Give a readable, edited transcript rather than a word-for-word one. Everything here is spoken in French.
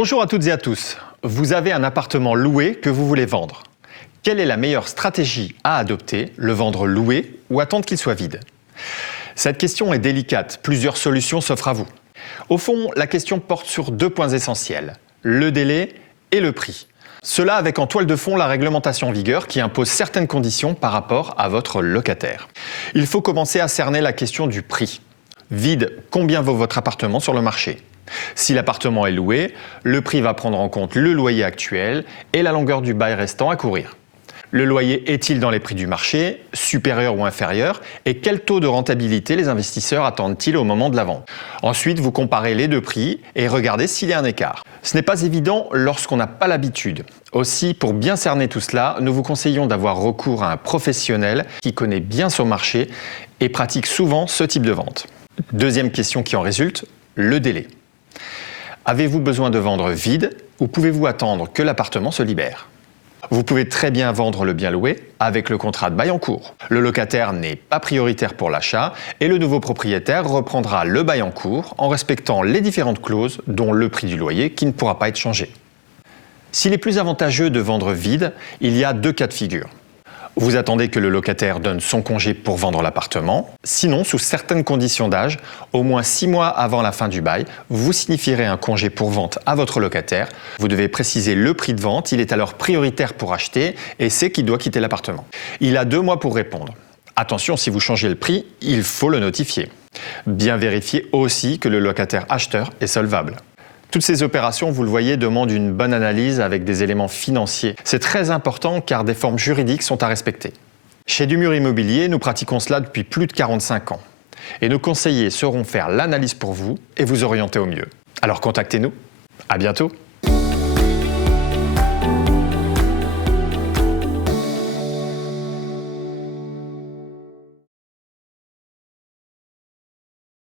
Bonjour à toutes et à tous. Vous avez un appartement loué que vous voulez vendre. Quelle est la meilleure stratégie à adopter, le vendre loué ou attendre qu'il soit vide? Cette question est délicate, plusieurs solutions s'offrent à vous. Au fond, la question porte sur deux points essentiels, le délai et le prix. Cela avec en toile de fond la réglementation en vigueur qui impose certaines conditions par rapport à votre locataire. Il faut commencer à cerner la question du prix. Vide, combien vaut votre appartement sur le marché? Si l'appartement est loué, le prix va prendre en compte le loyer actuel et la longueur du bail restant à courir. Le loyer est-il dans les prix du marché, supérieur ou inférieur, et quel taux de rentabilité les investisseurs attendent-ils au moment de la vente? Ensuite, vous comparez les deux prix et regardez s'il y a un écart. Ce n'est pas évident lorsqu'on n'a pas l'habitude. Aussi, pour bien cerner tout cela, nous vous conseillons d'avoir recours à un professionnel qui connaît bien son marché et pratique souvent ce type de vente. Deuxième question qui en résulte, le délai. Avez-vous besoin de vendre vide ou pouvez-vous attendre que l'appartement se libère? Vous pouvez très bien vendre le bien loué avec le contrat de bail en cours. Le locataire n'est pas prioritaire pour l'achat et le nouveau propriétaire reprendra le bail en cours en respectant les différentes clauses dont le prix du loyer qui ne pourra pas être changé. S'il est plus avantageux de vendre vide, il y a deux cas de figure. Vous attendez que le locataire donne son congé pour vendre l'appartement. Sinon, sous certaines conditions d'âge, au moins 6 mois avant la fin du bail, vous signifierez un congé pour vente à votre locataire. Vous devez préciser le prix de vente, il est alors prioritaire pour acheter et c'est qu'il doit quitter l'appartement. Il a 2 mois pour répondre. Attention, si vous changez le prix, il faut le notifier. Bien vérifier aussi que le locataire acheteur est solvable. Toutes ces opérations, vous le voyez, demandent une bonne analyse avec des éléments financiers. C'est très important car des formes juridiques sont à respecter. Chez Dumur Immobilier, nous pratiquons cela depuis plus de 45 ans. Et nos conseillers sauront faire l'analyse pour vous et vous orienter au mieux. Alors contactez-nous. À bientôt.